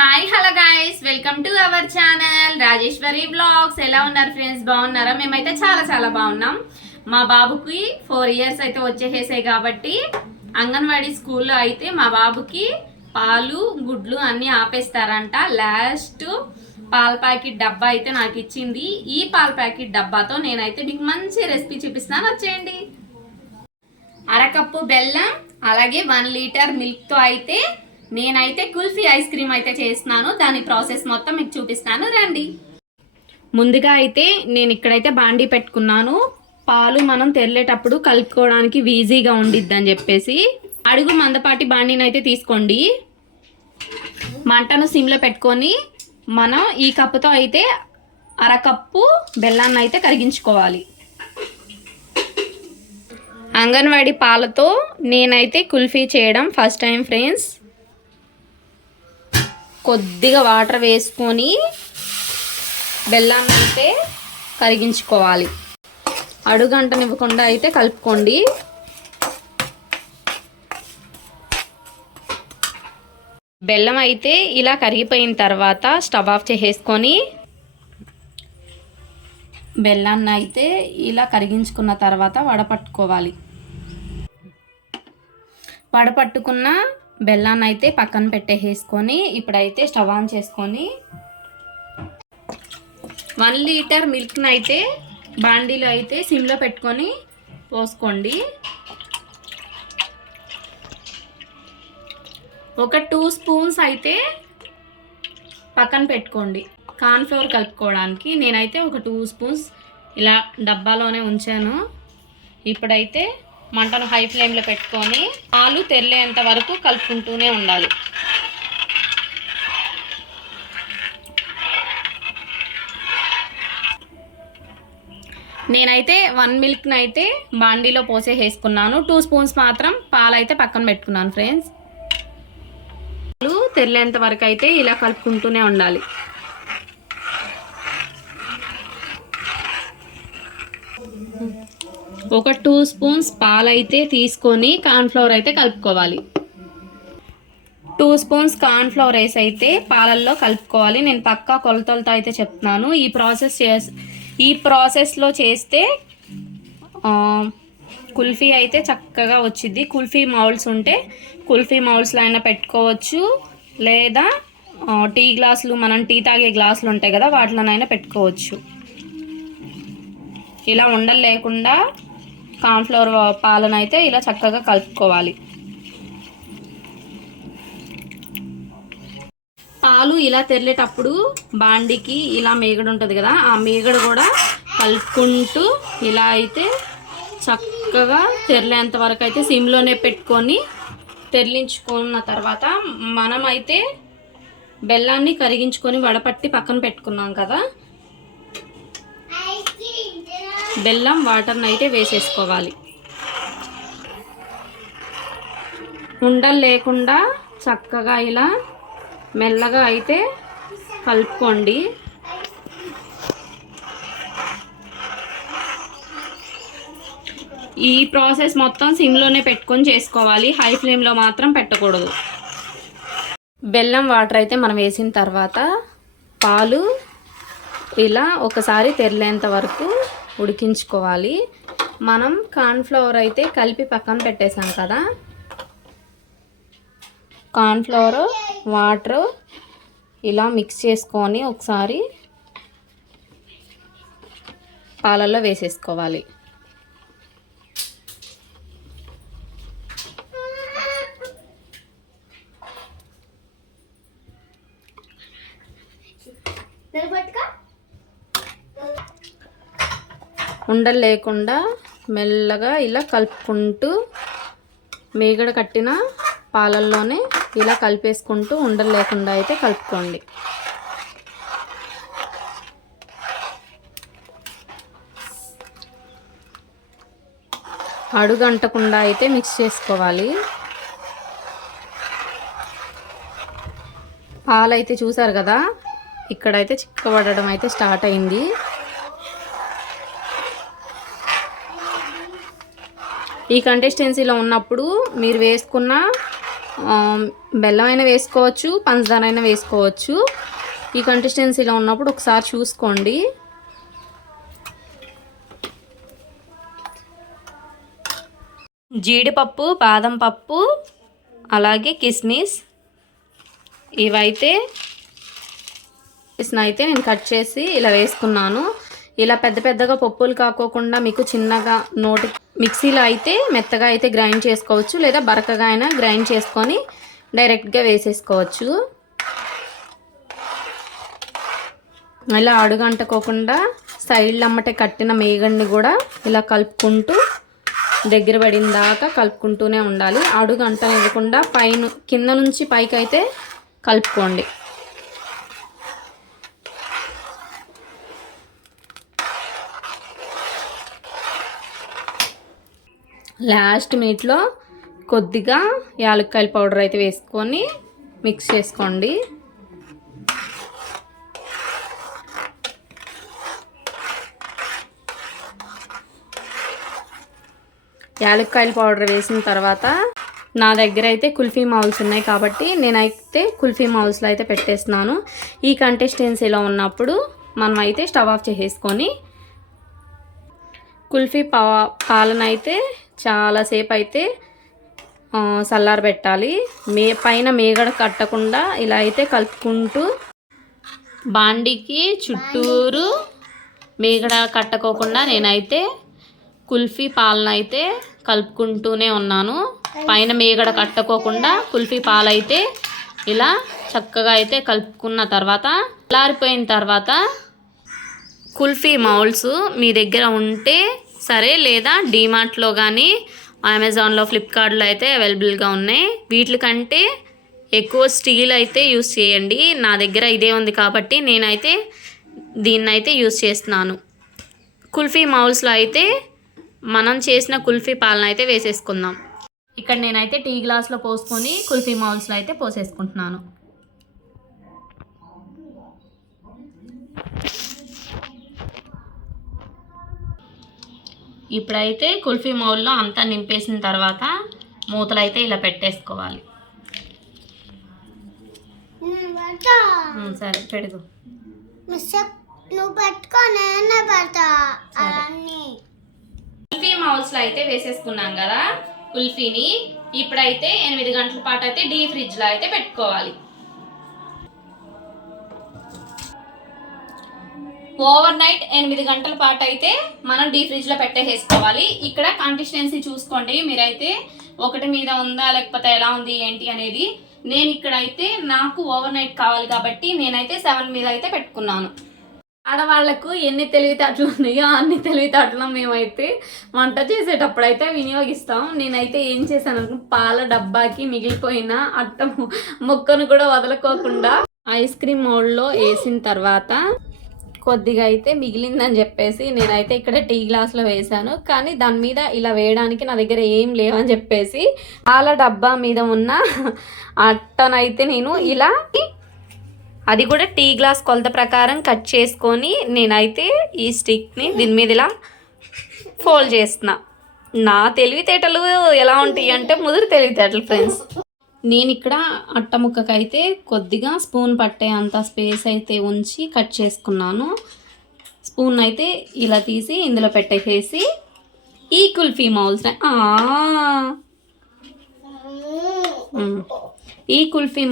Hi hello guys, welcome to our channel Rajeshwari blogs. ఎలా ఉన్నారు friends? బాగున్నారా? మేమైతే చాలా చాలా బాగున్నాం. మా బాబుకి 4 ఇయర్స్ అయితే వచ్చేసాయి కాబట్టి అంగన్వాడీ స్కూల్లో అయితే మా బాబుకి పాలు గుడ్లు అన్నీ ఆపేస్తారంట. లాస్ట్ పాల ప్యాకెట్ డబ్బా అయితే నాకు ఇచ్చింది. ఈ పాల ప్యాకెట్ డబ్బాతో నేనైతే మీకు మంచి రెసిపీ చూపిస్తాను, వచ్చేయండి. అరకప్పు బెల్లం, అలాగే 1 లీటర్ మిల్క్తో అయితే నేనైతే కుల్ఫీ ఐస్ క్రీమ్ అయితే చేస్తున్నాను. దాని ప్రాసెస్ మొత్తం మీకు చూపిస్తాను, రండి. ముందుగా అయితే నేను ఇక్కడైతే బాండీ పెట్టుకున్నాను. పాలు మనం తెరలేటప్పుడు కలుపుకోవడానికి ఈజీగా ఉండిద్ది అని చెప్పేసి అడుగు మందపాటి బాండీని అయితే తీసుకోండి. మంటను సిమ్లో పెట్టుకొని మనం ఈ కప్పుతో అయితే అరకప్పు బెల్లాన్ని అయితే కరిగించుకోవాలి. అంగన్వాడీ పాలతో నేనైతే కుల్ఫీ చేయడం ఫస్ట్ టైం ఫ్రెండ్స్. కొద్దిగా వాటర్ వేసుకొని బెల్లాన్ని అయితే కరిగించుకోవాలి. అడుగంటనివ్వకుండా అయితే కలుపుకోండి. బెల్లం అయితే ఇలా కరిగిపోయిన తర్వాత స్టవ్ ఆఫ్ చేసేసుకొని బెల్లాన్ని అయితే ఇలా కరిగించుకున్న తర్వాత వడపట్టుకోవాలి. వడపట్టుకున్న బెల్లాన్ని అయితే పక్కన పెట్టేసుకొని ఇప్పుడైతే స్టవ్ ఆన్ చేసుకొని 1 లీటర్ మిల్క్ని అయితే బాండీలో అయితే సిమ్లో పెట్టుకొని పోసుకోండి. ఒక 2 స్పూన్స్ అయితే పక్కన పెట్టుకోండి కార్న్ఫ్లోర్ కలుపుకోవడానికి. నేనైతే ఒక 2 స్పూన్స్ ఇలా డబ్బాలోనే ఉంచాను. ఇప్పుడైతే మంటను హై ఫ్లేమ్లో పెట్టుకొని పాలు తెరలేంత వరకు కలుపుకుంటూనే ఉండాలి. నేనైతే 1 మిల్క్ని అయితే బాండీలో పోసేసుకున్నాను. 2 స్పూన్స్ మాత్రం పాలైతే పక్కన పెట్టుకున్నాను ఫ్రెండ్స్. పాలు తెరలేంత వరకు అయితే ఇలా కలుపుకుంటూనే ఉండాలి. ఒక 2 స్పూన్స్ పాలైతే తీసుకొని కార్న్ఫ్లోర్ అయితే కలుపుకోవాలి. 2 స్పూన్స్ కార్న్ఫ్లోర్ వేసి అయితే పాలల్లో కలుపుకోవాలి. నేను పక్కా కొలతలతో అయితే చెప్తున్నాను. ఈ ప్రాసెస్లో చేస్తే కుల్ఫీ అయితే చక్కగా వచ్చింది. కుల్ఫీ మౌల్డ్స్ ఉంటే కుల్ఫీ మౌల్డ్స్లో అయినా పెట్టుకోవచ్చు, లేదా టీ గ్లాసులు, మనం టీ తాగే గ్లాసులు ఉంటాయి కదా, వాటిలోనైనా పెట్టుకోవచ్చు. ఇలా ఉండలు లేకుండా కార్న్ఫ్లోర్ పాలను అయితే ఇలా చక్కగా కలుపుకోవాలి. పాలు ఇలా తెరలేటప్పుడు బాండికి ఇలా మేగడ ఉంటుంది కదా, ఆ మేగడ కూడా కలుపుకుంటూ ఇలా అయితే చక్కగా తెరలేంత వరకు అయితే సిమ్లోనే పెట్టుకొని తెరలించుకున్న తర్వాత మనమైతే బెల్లాన్ని కరిగించుకొని వడపట్టి పక్కన పెట్టుకున్నాం కదా, బెల్లం వాటర్ని అయితే వేసేసుకోవాలి. ఉండలు లేకుండా చక్కగా ఇలా మెల్లగా అయితే కలుపుకోండి. ఈ ప్రాసెస్ మొత్తం సిమ్లోనే పెట్టుకొని చేసుకోవాలి, హై ఫ్లేమ్లో మాత్రం పెట్టకూడదు. బెల్లం వాటర్ అయితే మనం వేసిన తర్వాత పాలు ఇలా ఒకసారి తెరలేంత వరకు ఉడికించుకోవాలి. మనం కార్న్ఫ్లవర్ అయితే కలిపి పక్కన పెట్టేసాం కదా, కార్న్ఫ్లవర్ వాటర్ ఇలా మిక్స్ చేసుకొని ఒకసారి పాలల్లో వేసేసుకోవాలి. ఉండలు లేకుండా మెల్లగా ఇలా కలుపుకుంటూ మేగడ కట్టిన పాలల్లోనే ఇలా కలిపేసుకుంటూ ఉండలు లేకుండా అయితే కలుపుకోండి. అడుగంటకుండా అయితే మిక్స్ చేసుకోవాలి. పాలైతే చూసారు కదా, ఇక్కడైతే చిక్కబడడం అయితే స్టార్ట్ అయింది. ఈ కంటెస్టెన్సీలో ఉన్నప్పుడు మీరు వేసుకున్న బెల్లం అయినా వేసుకోవచ్చు, పంచదార అయినా వేసుకోవచ్చు. ఈ కన్సిస్టెన్సీలో ఉన్నప్పుడు ఒకసారి చూసుకోండి. జీడిపప్పు, బాదం పప్పు, అలాగే కిస్మిస్ ఇవైతే నేను కట్ చేసి ఇలా వేసుకున్నాను. ఇలా పెద్ద పెద్దగా పప్పులు కాకోకుండా మీకు చిన్నగా మిక్సీలో అయితే మెత్తగా అయితే గ్రైండ్ చేసుకోవచ్చు, లేదా బరకగా అయినా గ్రైండ్ చేసుకొని డైరెక్ట్గా వేసేసుకోవచ్చు. ఇలా అడుగంటుకోకుండా సైడ్లు అమ్మటే కట్టిన మేగడ్ని కూడా ఇలా కలుపుకుంటూ దగ్గర పడిన దాకా కలుపుకుంటూనే ఉండాలి. అడుగు అంటనివ్వకుండా కింద నుంచి పైకి అయితే కలుపుకోండి. లాస్ట్ మినిట్లో కొద్దిగా యాలక్కాయల పౌడర్ అయితే వేసుకొని మిక్స్ చేసుకోండి. యాలక్కాయల పౌడర్ వేసిన తర్వాత నా దగ్గర అయితే కుల్ఫీ మౌల్స్ ఉన్నాయి కాబట్టి నేనైతే కుల్ఫీ మౌల్స్లో అయితే పెట్టేస్తున్నాను. ఈ కన్సిస్టెన్సీలో ఉన్నప్పుడు మనం అయితే స్టవ్ ఆఫ్ చేసేసుకొని కుల్ఫీ పాలనైతే చాలాసేపు అయితే చల్లారబెట్టాలి. పైన మేగడ కట్టకుండా ఇలా అయితే కలుపుకుంటూ బాండికి చుట్టూరు మేగడ కట్టకోకుండా నేనైతే కుల్ఫీ పాలన అయితే కలుపుకుంటూనే ఉన్నాను. పైన మేగడ కట్టుకోకుండా కుల్ఫీ పాలైతే ఇలా చక్కగా అయితే కలుపుకున్న తర్వాత చల్లారిపోయిన తర్వాత కుల్ఫీ మౌల్స్ మీ దగ్గర ఉంటే సరే, లేదా డీమార్ట్లో కానీ అమెజాన్లో, ఫ్లిప్కార్ట్లో అయితే అవైలబుల్గా ఉన్నాయి. వీటికంటే ఎక్కువ స్టీల్ అయితే యూస్ చేయండి. నా దగ్గర ఇదే ఉంది కాబట్టి నేనైతే దీన్నైతే యూస్ చేస్తున్నాను. కుల్ఫీ మౌల్స్లో అయితే మనం చేసిన కుల్ఫీ పాలన అయితే వేసేసుకుందాం. ఇక్కడ నేనైతే టీ గ్లాస్లో పోసుకొని కుల్ఫీ మౌల్స్లో అయితే పోసేసుకుంటున్నాను. ఇప్పుడైతే కుల్ఫీ మౌల్లో అంతా నింపేసిన తర్వాత మూతలు అయితే ఇలా పెట్టేసుకోవాలి. సరే పెడదు. కుల్ఫీ మౌల్స్లో అయితే వేసేసుకున్నాం కదా కుల్ఫీని. ఇప్పుడైతే 8 గంటల పాటు అయితే డీ ఫ్రిడ్జ్లో అయితే పెట్టుకోవాలి. ఓవర్ నైట్ 8 గంటల పాటు అయితే మనం డీ ఫ్రిడ్జ్లో పెట్టేసుకోవాలి. ఇక్కడ కన్సిస్టెన్సీ చూసుకోండి మీరైతే, ఒకటి మీద ఉందా లేకపోతే ఎలా ఉంది ఏంటి అనేది. నేను ఇక్కడైతే నాకు ఓవర్ నైట్ కావాలి కాబట్టి నేనైతే 7 మీద అయితే పెట్టుకున్నాను. ఆడవాళ్లకు ఎన్ని తెలివితేటలు ఉన్నాయో అన్ని తెలివితేటలు మేమైతే వంట చేసేటప్పుడు అయితే వినియోగిస్తాం. నేనైతే ఏం చేశాను, పాల డబ్బాకి మిగిలిపోయిన అట్ట ముక్కను కూడా వదలుకోకుండా ఐస్ క్రీమ్ మౌల్డ్లో వేసిన తర్వాత కొద్దిగా అయితే మిగిలిందని చెప్పేసి నేనైతే ఇక్కడ టీ గ్లాస్లో వేసాను. కానీ దాని మీద ఇలా వేయడానికి నా దగ్గర ఏం లేవని చెప్పేసి పాల డబ్బా మీద ఉన్న అట్టనైతే నేను ఇలా, అది కూడా టీ గ్లాస్ కొలత ప్రకారం కట్ చేసుకొని నేనైతే ఈ స్టిక్ని దీని మీద ఇలా ఫోల్డ్ చేస్తున్నా. నా తెలివితేటలు ఎలా ఉంటాయి అంటే ముదురు తెలివితేటలు ఫ్రెండ్స్. నేను ఇక్కడ అట్ట ముక్కకైతే కొద్దిగా స్పూన్ పట్టే అంత స్పేస్ అయితే ఉంచి కట్ చేసుకున్నాను. స్పూన్ అయితే ఇలా తీసి ఇందులో పెట్టేసి ఈ కుల్ఫీ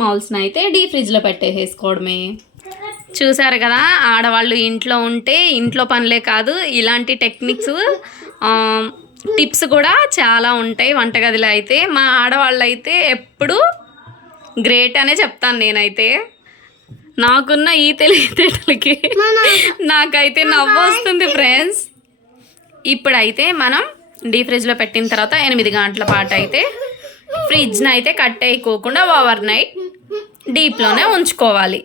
మౌల్స్ని అయితే డీ ఫ్రిడ్జ్లో పెట్టేసుకోవడమే. చూసారు కదా, ఆడవాళ్ళు ఇంట్లో ఉంటే ఇంట్లో పనులే కాదు ఇలాంటి టెక్నిక్స్ టిప్స్ కూడా చాలా ఉంటాయి వంటగదిలో అయితే. మా ఆడవాళ్ళు అయితే ఎప్పుడు గ్రేట్ అనే చెప్తాను నేనైతే. నాకున్న ఈ తెలివితేటలకి నాకైతే నవ్వు వస్తుంది ఫ్రెండ్స్. ఇప్పుడైతే మనం డీ ఫ్రిడ్జ్లో పెట్టిన తర్వాత 8 గంటల పాటు అయితే ఫ్రిడ్జ్ని అయితే కట్ అయిపోకుండా ఓవర్ నైట్ డీప్లోనే ఉంచుకోవాలి.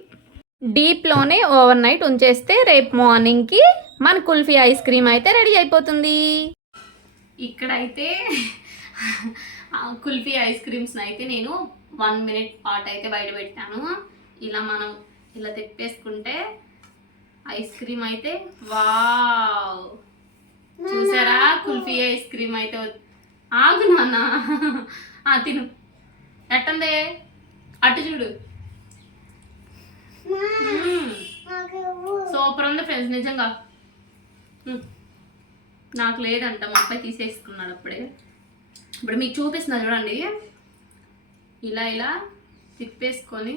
డీప్లోనే ఓవర్ నైట్ ఉంచేస్తే రేపు మార్నింగ్కి మన కుల్ఫీ ఐస్ క్రీమ్ అయితే రెడీ అయిపోతుంది. ఇక్కడైతే కుల్ఫీ ఐస్ క్రీమ్స్ని అయితే నేను 1 మినిట్ పాటు అయితే బయట పెట్టాను. ఇలా మనం ఇలా తిప్పేసుకుంటే ఐస్ క్రీమ్ అయితే వావ్, చూసారా కుల్ఫీ ఐస్ క్రీమ్ అయితే. ఆగు నాన్న, తిను ఎట్టందే అటు చూడు. సూపర్ ఉంది ఫ్రెండ్స్ నిజంగా. నాకు లేదంట, మా అబ్బాయి తీసేసుకున్నాడు అప్పుడే. ఇప్పుడు మీకు చూపిస్తున్నా చూడండి. ఇలా ఇలా తిప్పేసుకొని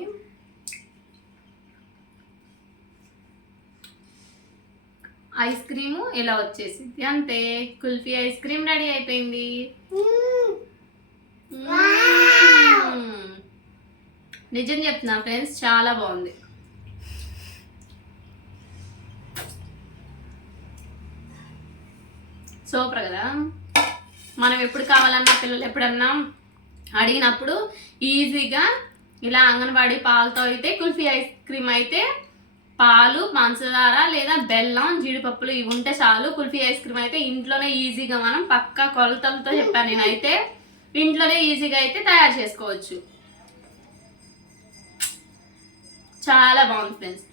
ఐస్ క్రీము ఇలా వచ్చేసింది. అంతే, కుల్ఫీ ఐస్ క్రీమ్ రెడీ అయిపోయింది. నిజం చెప్తున్నా ఫ్రెండ్స్, చాలా బాగుంది. సూపర్ కదా. మనం ఎప్పుడు కావాలన్నా, పిల్లలు ఎప్పుడన్నా అడిగినప్పుడు ఈజీగా ఇలా అంగన్వాడీ పాలతో అయితే కుల్ఫీ ఐస్ క్రీమ్ అయితే పాలు, పంచదార లేదా బెల్లం, జీడిపప్పులు ఇవి ఉంటే చాలు. కుల్ఫీ ఐస్ క్రీమ్ అయితే ఇంట్లోనే ఈజీగా మనం పక్కా కొలతలతో చెప్పాను నేనైతే, ఇంట్లోనే ఈజీగా అయితే తయారు చేసుకోవచ్చు. చాలా బాగుంది ఫ్రెండ్స్.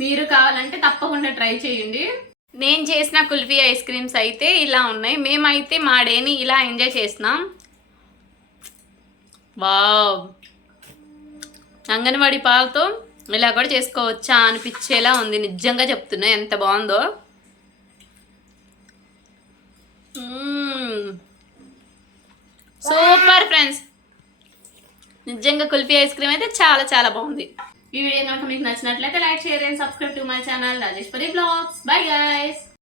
మీరు కావాలంటే తప్పకుండా ట్రై చేయండి. నేను చేసిన కుల్ఫీ ఐస్ క్రీమ్స్ అయితే ఇలా ఉన్నాయి. మేమైతే మా డేని ఇలా ఎంజాయ్ చేసినాం. వావ్, అంగన్వాడీ పాలతో ఇలా కూడా చేసుకోవచ్చా అనిపించేలా ఉంది. నిజంగా చెప్తున్నా, ఎంత బాగుందో. సూపర్ ఫ్రెండ్స్, నిజంగా కుల్ఫీ ఐస్ క్రీమ్ అయితే చాలా చాలా బాగుంది. ఈ వీడియో కనుక మీకు నచ్చినట్లయితే like, share and subscribe to my channel Rajeshwari blogs. Bye guys.